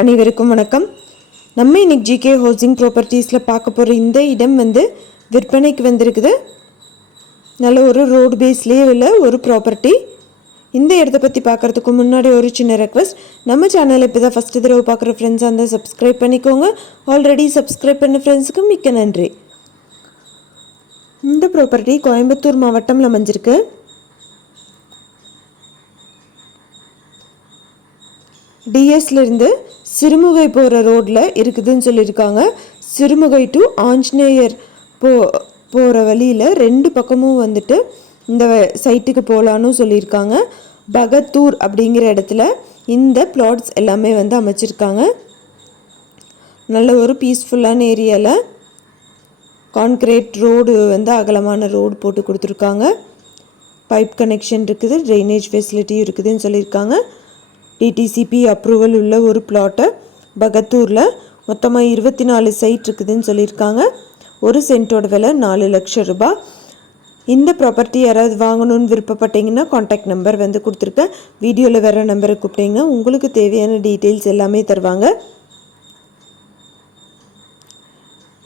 அனைவருக்கும் வணக்கம். நம்ம இன்னைக்கு ஜிகே ஹவுசிங் ப்ராப்பர்ட்டிஸில் பார்க்க போகிற இந்த இடம் வந்து விற்பனைக்கு வந்திருக்குது. நல்ல ஒரு ரோடு பேஸ்லேயே உள்ள ஒரு ப்ராப்பர்ட்டி இந்த இடத்த பற்றி பார்க்குறதுக்கு முன்னாடி ஒரு சின்ன ரெக்வஸ்ட் நம்ம சேனல் இப்போ தான் ஃபஸ்ட்டு தடவை பார்க்குற ஃப்ரெண்ட்ஸாக இருந்தால் சப்ஸ்கிரைப் பண்ணிக்கோங்க. ஆல்ரெடி சப்ஸ்கிரைப் பண்ண ஃப்ரெண்ட்ஸுக்கு மிக்க நன்றி. இந்த ப்ராப்பர்ட்டி கோயம்புத்தூர் மாவட்டம்ல அமைஞ்சிருக்கு. டிஎஸ்லேருந்து சிறுமுகை போகிற ரோட்டில் இருக்குதுன்னு சொல்லியிருக்காங்க. சிறுமுகை டு ஆஞ்சநேயர் போ போகிற வழியில் ரெண்டு பக்கமும் வந்துட்டு இந்த சைட்டுக்கு போகலான்னு சொல்லியிருக்காங்க. பகத்தூர் அப்படிங்கிற இடத்துல இந்த பிளாட்ஸ் எல்லாமே வந்து அமைச்சிருக்காங்க. நல்ல ஒரு பீஸ்ஃபுல்லான ஏரியாவில் கான்க்ரீட் ரோடு வந்து அகலமான ரோடு போட்டு கொடுத்துருக்காங்க. பைப் கனெக்ஷன் இருக்குது ட்ரைனேஜ் ஃபெசிலிட்டியும் இருக்குதுன்னு சொல்லியிருக்காங்க. டிடிசிபி அப்ரூவல் உள்ள ஒரு பிளாட்டை பகத்தூரில் மொத்தமாக இருபத்தி நாலு சைட் இருக்குதுன்னு சொல்லியிருக்காங்க. ஒரு சென்ட்டோட விலை நாலு லட்சம் ரூபாய். இந்த ப்ராப்பர்ட்டி யாராவது வாங்கணும்னு விருப்பப்பட்டீங்கன்னா காண்டாக்ட் நம்பர் வந்து கொடுத்துருக்கேன். வீடியோவில் வர நம்பரை கூப்பிட்டீங்கன்னா உங்களுக்கு தேவையான டீட்டெயில்ஸ் எல்லாமே தருவாங்க.